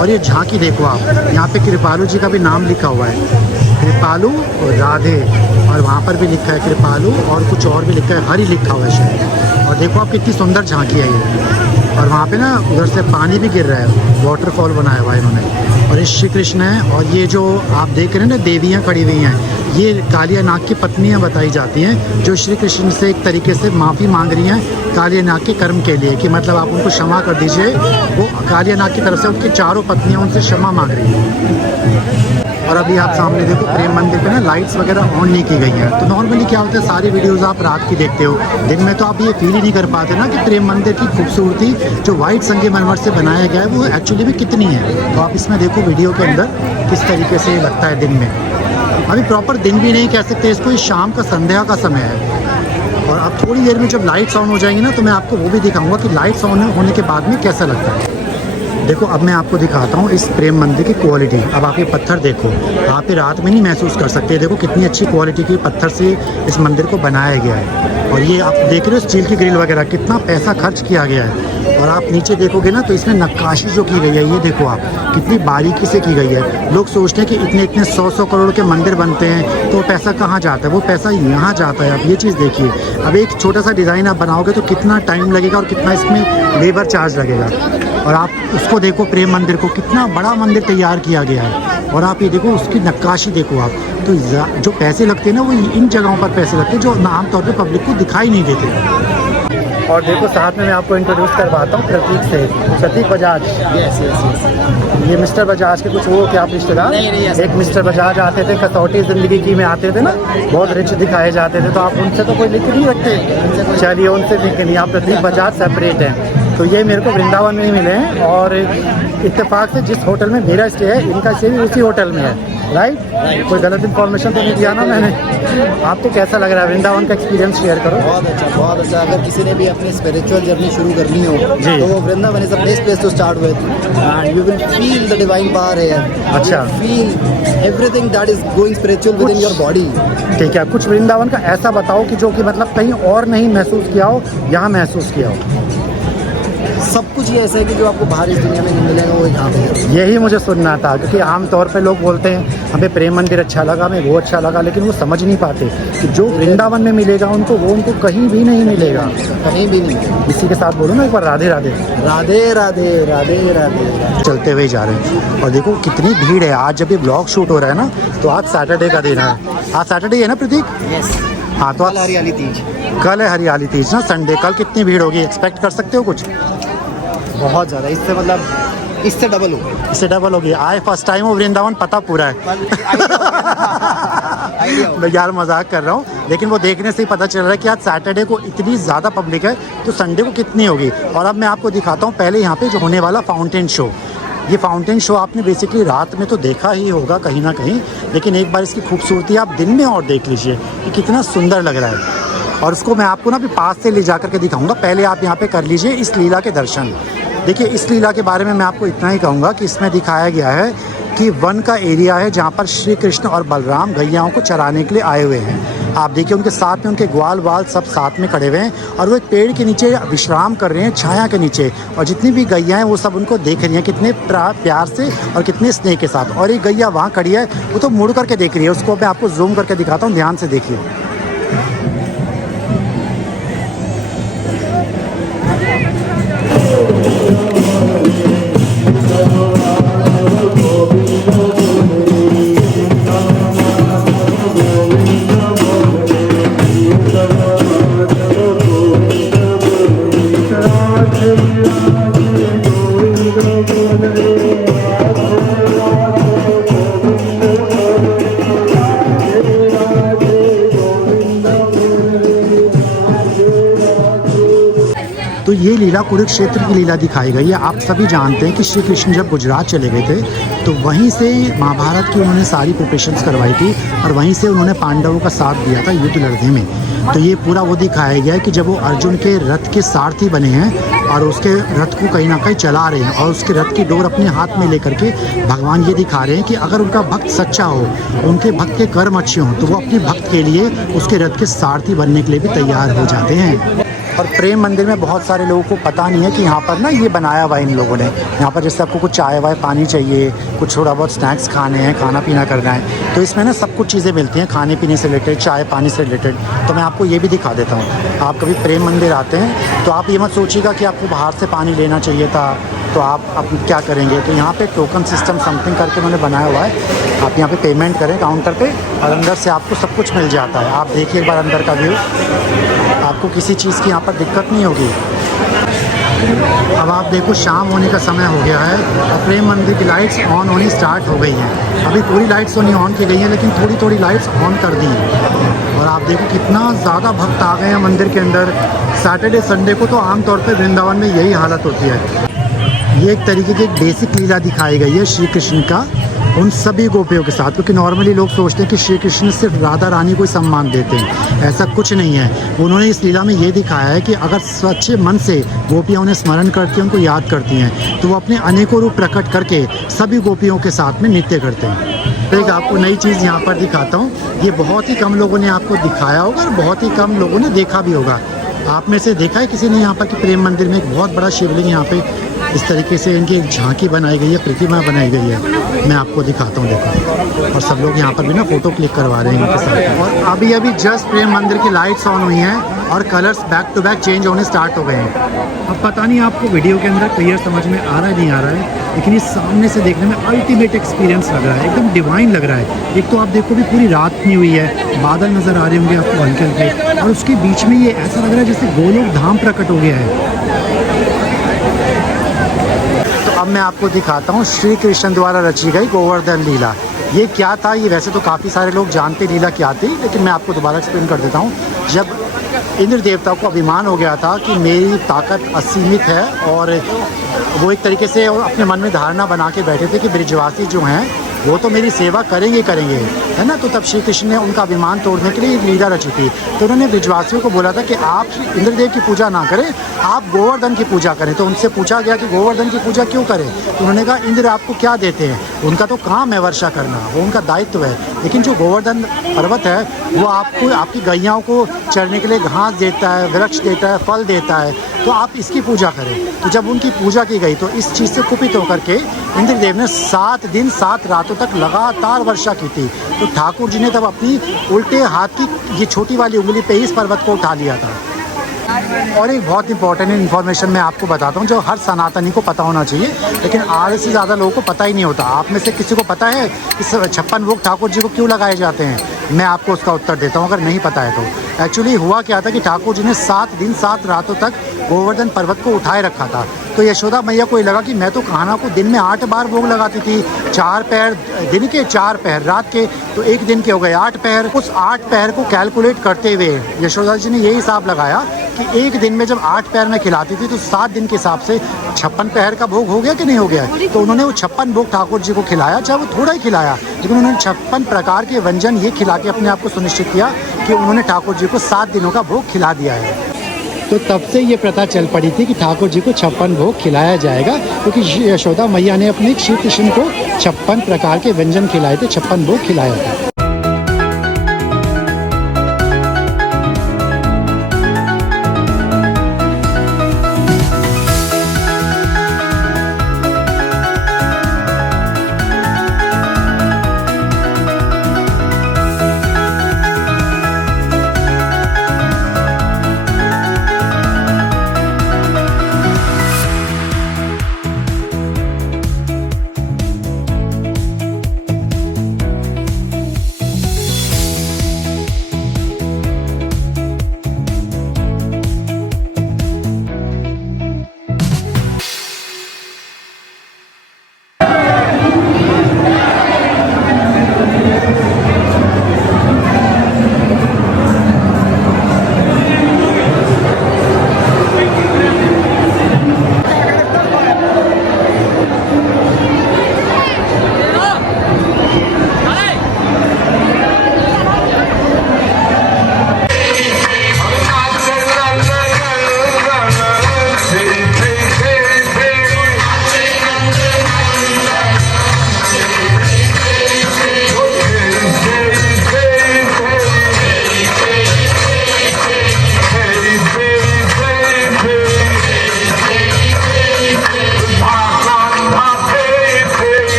और ये झांकी देखो आप, यहाँ पे कृपालु जी का भी नाम लिखा हुआ है, कृपालु और राधे, और वहाँ पर भी लिखा है कृपालु और कुछ और भी लिखा है, हरि लिखा हुआ है शायद। और देखो आप कितनी सुंदर झांकी है ये। और वहाँ पे ना उधर से पानी भी गिर रहा है, वाटरफॉल बनाया हुआ है इन्होंने। और ये श्री कृष्ण है, और ये जो आप देख रहे हैं ना देवियाँ खड़ी हुई हैं, ये कालिया नाग की पत्नियाँ बताई जाती हैं, जो श्री कृष्ण से एक तरीके से माफ़ी मांग रही हैं कालिया नाग के कर्म के लिए, कि मतलब आप उनको क्षमा कर दीजिए। वो कालिया नाग की तरफ से उनकी चारों पत्नियाँ उनसे क्षमा मांग रही हैं। और अभी आप सामने देखो प्रेम मंदिर पे ना लाइट्स वगैरह ऑन नहीं की गई हैं। तो नॉर्मली क्या होता है, सारी वीडियोस आप रात की देखते हो, दिन में तो आप ये फील ही नहीं कर पाते ना कि प्रेम मंदिर की खूबसूरती जो वाइट संगमरमर से बनाया गया है वो एक्चुअली में कितनी है। तो आप इसमें देखो वीडियो के अंदर किस तरीके से लगता है दिन में। अभी प्रॉपर दिन भी नहीं कह सकते इसको, शाम का संध्या का समय है। और अब थोड़ी देर में जब लाइट्स ऑन हो जाएंगी ना, तो मैं आपको वो भी दिखाऊंगा कि लाइट्स ऑन होने के बाद में कैसा लगता है। देखो अब मैं आपको दिखाता हूँ इस प्रेम मंदिर की क्वालिटी। अब आप ये पत्थर देखो, आप ये रात में नहीं महसूस कर सकते। देखो कितनी अच्छी क्वालिटी की पत्थर से इस मंदिर को बनाया गया है। और ये आप देख रहे हो स्टील की ग्रिल वगैरह, कितना पैसा खर्च किया गया है। और आप नीचे देखोगे ना तो इसमें नक्काशी जो की गई है, ये देखो आप कितनी बारीकी से की गई है। लोग सोचते हैं कि इतने इतने 100 करोड़ के मंदिर बनते हैं तो पैसा कहाँ जाता है, वो पैसा यहाँ जाता है। आप ये चीज़ देखिए, अब एक छोटा सा डिज़ाइन आप बनाओगे तो कितना टाइम लगेगा और कितना इसमें लेबर चार्ज लगेगा। और आप उसको देखो प्रेम मंदिर को, कितना बड़ा मंदिर तैयार किया गया है। और आप ये देखो उसकी नक्काशी देखो आप, तो जो पैसे लगते हैं ना वो इन जगहों पर पैसे लगते हैं जो आमतौर पे पब्लिक को दिखाई नहीं देते। और देखो साथ में मैं आपको इंट्रोड्यूस करवाता हूँ प्रतीक से, प्रतीक बजाज। ये मिस्टर बजाज के कुछ वो क्या आप रिश्तेदार? एक मिस्टर बजाज आते थे, कसौटी ज़िंदगी की में आते थे ना, बहुत रिच दिखाए जाते थे। तो आप उनसे तो कोई लिख नहीं रखते, चलिए उनसे लिख नहीं। आप प्रतीक बजाज सेपरेट हैं। तो ये मेरे को वृंदावन में ही मिले हैं, और इत्तेफाक से जिस होटल में मेरा स्टे है इनका स्टे भी उसी होटल में है। राइट? कोई गलत इन्फॉर्मेशन तो नहीं दिया ना मैंने? आपको कैसा लग रहा है वृंदावन का एक्सपीरियंस शेयर करो। बहुत अच्छा, बहुत अच्छा। अगर किसी ने भी अपनी स्पिरिचुअल जर्नी शुरू करनी हो तो Vrindavan is the best place to start with, and you will feel the divine power here. अच्छा, feel everything that is going spiritual within your body. ठीक है, कुछ वृंदावन का ऐसा बताओ कि जो कि मतलब कहीं और नहीं महसूस किया हो, यहाँ महसूस किया हो। सब कुछ ये ऐसा है कि जो आपको बाहर इस दुनिया में नहीं मिलेगा वो यहाँ पे है। यही मुझे सुनना था, क्योंकि आमतौर पे लोग बोलते हैं हमें प्रेम मंदिर अच्छा लगा, हमें वो अच्छा लगा, लेकिन वो समझ नहीं पाते कि जो वृंदावन में मिलेगा उनको वो उनको कहीं भी नहीं मिलेगा, कहीं भी नहीं। इसी के साथ बोलो ना एक बार राधे राधे राधे राधे राधे राधे। चलते हुए जा रहे हैं और देखो कितनी भीड़ है। आज जब ये ब्लॉग शूट हो रहा है ना, तो आज सैटरडे का दिन है। आज सैटरडे है ना प्रतीक? यस। हाँ, तो हरियाली तीज कल है, हरियाली तीज ना, संडे। कल कितनी भीड़ होगी, एक्सपेक्ट कर सकते हो कुछ? बहुत ज़्यादा, इससे मतलब इससे डबल होगी। इससे डबल होगी। आए फर्स्ट टाइम हो वृंदावन, पता पूरा है। मैं यार मजाक कर रहा हूँ, लेकिन वो देखने से ही पता चल रहा है कि आज सैटरडे को इतनी ज़्यादा पब्लिक है, तो संडे को कितनी होगी। और अब मैं आपको दिखाता हूँ पहले यहाँ पे जो होने वाला फाउंटेन शो। ये फाउंटेन शो आपने बेसिकली रात में तो देखा ही होगा कहीं ना कहीं, लेकिन एक बार इसकी खूबसूरती आप दिन में और देख लीजिए कि कितना सुंदर लग रहा है। और उसको मैं आपको ना अभी पास से ले जा करके दिखाऊंगा। पहले आप यहाँ पे कर लीजिए इस लीला के दर्शन। देखिए इस लीला के बारे में मैं आपको इतना ही कहूँगा कि इसमें दिखाया गया है कि वन का एरिया है जहाँ पर श्री कृष्ण और बलराम गैयाओं को चराने के लिए आए हुए हैं। आप देखिए उनके साथ में उनके ग्वाल वाल सब साथ में खड़े हुए हैं, और वो एक पेड़ के नीचे विश्राम कर रहे हैं, छाया के नीचे। और जितनी भी गैया हैं वो सब उनको देख रही हैं कितने प्यार से और कितने स्नेह के साथ। और एक गैया वहाँ खड़ी है, वो तो मुड़ करके देख रही है। उसको मैं आपको जूम करके दिखाता हूँ, ध्यान से देखिए। तो ये लीला कुरुक्षेत्र की लीला दिखाई गई है। आप सभी जानते हैं कि श्री कृष्ण जब गुजरात चले गए थे, तो वहीं से महाभारत की उन्होंने सारी प्रिपरेशंस करवाई थी, और वहीं से उन्होंने पांडवों का साथ दिया था युद्ध लड़ने में। तो ये पूरा वो दिखाया गया है कि जब वो अर्जुन के रथ के सारथी बने हैं और उसके रथ को कहीं ना कहीं चला रहे हैं, और उसके रथ की डोर अपने हाथ में लेकर के भगवान ये दिखा रहे हैं कि अगर उनका भक्त सच्चा हो, उनके भक्त के कर्म अच्छे हों, तो वो अपने भक्त के लिए उसके रथ के सारथी बनने के लिए भी तैयार हो जाते हैं। और प्रेम मंदिर में बहुत सारे लोगों को पता नहीं है कि यहाँ पर ना ये बनाया हुआ है इन लोगों ने। यहाँ पर जैसे आपको कुछ चाय वाय पानी चाहिए, कुछ थोड़ा बहुत स्नैक्स खाने हैं, खाना पीना करना है, तो इसमें ना सब कुछ चीज़ें मिलती हैं खाने पीने से रिलेटेड, चाय पानी से रिलेटेड। तो मैं आपको ये भी दिखा देता हूँ। आप कभी प्रेम मंदिर आते हैं तो आप ये मत सोचिएगा कि आपको बाहर से पानी लेना चाहिए था तो आप क्या करेंगे। तो यहाँ पे टोकन सिस्टम समथिंग करके उन्होंने बनाया हुआ है। आप यहाँ पे पेमेंट करें काउंटर पे और अंदर से आपको सब कुछ मिल जाता है। आप देखिए एक बार अंदर का व्यू, आपको किसी चीज़ की यहाँ पर दिक्कत नहीं होगी। अब आप देखो शाम होने का समय हो गया है और प्रेम मंदिर की लाइट्स ऑन होनी स्टार्ट हो गई हैं। अभी पूरी लाइट्स तो नहीं ऑन की गई हैं लेकिन थोड़ी थोड़ी लाइट्स ऑन कर दी हैं। और आप देखो कितना ज़्यादा भक्त आ गए हैं मंदिर के अंदर। सैटरडे संडे को तो आमतौर पर वृंदावन में यही हालत होती है। ये एक तरीके की एक बेसिक लीला दिखाई गई है श्री कृष्ण का उन सभी गोपियों के साथ, क्योंकि नॉर्मली लोग सोचते हैं कि श्री कृष्ण सिर्फ राधा रानी को ही सम्मान देते हैं। ऐसा कुछ नहीं है। उन्होंने इस लीला में ये दिखाया है कि अगर सच्चे मन से गोपियाँ उन्हें स्मरण करती हैं, उनको याद करती हैं, तो वो अपने अनेकों रूप प्रकट करके सभी गोपियों के साथ में नृत्य करते हैं। तो एक आपको नई चीज़ यहाँ पर दिखाता हूँ। ये बहुत ही कम लोगों ने आपको दिखाया होगा और बहुत ही कम लोगों ने देखा भी होगा। आप में से देखा है किसी ने यहाँ पर कि प्रेम मंदिर में एक बहुत बड़ा शिवलिंग यहाँ पे इस तरीके से इनकी एक झांकी बनाई गई है, प्रतिमा बनाई गई है। मैं आपको दिखाता हूँ, देखो। और सब लोग यहाँ पर भी ना फ़ोटो क्लिक करवा रहे हैं इनके साथ। और अभी अभी जस्ट प्रेम मंदिर की लाइट्स ऑन हुई हैं और colours back to back change होने स्टार्ट हो गए हैं। अब पता नहीं आपको वीडियो के अंदर क्लियर समझ में आ रहा है नहीं आ रहा है, लेकिन ये सामने से देखने में अल्टीमेट एक्सपीरियंस लग रहा है, एकदम डिवाइन लग रहा है। एक तो आप देखो भी पूरी रात नहीं हुई है, बादल नज़र आ रहे होंगे आपको हल्के हल्के, और उसके बीच में ये ऐसा लग रहा है जैसे गोलोक धाम प्रकट हो गया है। तो अब मैं आपको दिखाता हूँ श्री कृष्ण द्वारा रची गई गोवर्धन लीला। ये क्या था, ये वैसे तो काफ़ी सारे लोग जानते लीला क्या थी, लेकिन मैं आपको दोबारा एक्सप्लेन कर देता हूँ। जब इंद्र देवता को अभिमान हो गया था कि मेरी ताकत असीमित है, और वो एक तरीके से अपने मन में धारणा बना के बैठे थे कि ब्रिजवासी जो हैं वो तो मेरी सेवा करेंगे करेंगे, है ना। तो तब श्री कृष्ण ने उनका अभिमान तोड़ने के लिए एक लीला रची थी। तो उन्होंने ब्रिजवासियों को बोला था कि आप इंद्रदेव की पूजा ना करें, आप गोवर्धन की पूजा करें। तो उनसे पूछा गया कि गोवर्धन की पूजा क्यों करें। तो उन्होंने कहा इंद्र आपको क्या देते हैं, उनका तो काम है वर्षा करना, वो उनका दायित्व है, लेकिन जो गोवर्धन पर्वत है वो आपको आपकी गैयाओं को चरने के लिए घास देता है, वृक्ष देता है, फल देता है, तो आप इसकी पूजा करें। तो जब उनकी पूजा की गई तो इस चीज़ से कुपित होकर के इंद्रदेव ने 7 दिन 7 रातों तक लगातार वर्षा की थी। तो ठाकुर जी ने तब अपनी उल्टे हाथ की ये छोटी वाली उंगली पे ही इस पर्वत को उठा लिया था। और एक बहुत इंपॉर्टेंट इन्फॉर्मेशन मैं आपको बताता हूँ जो हर सनातनी को पता होना चाहिए, लेकिन आधे से ज़्यादा लोगों को पता ही नहीं होता। आप में से किसी को पता है इस 56 भोग ठाकुर जी को क्यों लगाए जाते हैं? मैं आपको उसका उत्तर देता हूँ अगर नहीं पता है तो। एक्चुअली हुआ क्या था कि ठाकुर जी ने 7 दिन 7 रातों तक गोवर्धन पर्वत को उठाए रखा था। तो यशोदा मैया को ये लगा कि मैं तो कान्हा को दिन में 8 बार भोग लगाती थी, 4 पहर दिन के, 4 पहर रात के, तो एक दिन के हो गए 8 पहर। उस 8 पहर को कैलकुलेट करते हुए यशोदा जी ने यही हिसाब लगाया कि एक दिन में जब 8 पहर में खिलाती थी तो 7 दिन के हिसाब से 56 पहर का भोग हो गया कि नहीं हो गया। तो उन्होंने वो 56 भोग ठाकुर जी को खिलाया, चाहे वो थोड़ा ही खिलाया, लेकिन उन्होंने 56 प्रकार के व्यंजन ये खिला के अपने आप को सुनिश्चित किया कि उन्होंने ठाकुर जी को 7 दिनों का भोग खिला दिया है। तो तब से ये प्रथा चल पड़ी थी कि ठाकुर जी को 56 भोग खिलाया जाएगा, क्योंकि यशोदा मैया ने अपने श्री कृष्ण को 56 प्रकार के व्यंजन खिलाए थे, 56 भोग खिलाया था।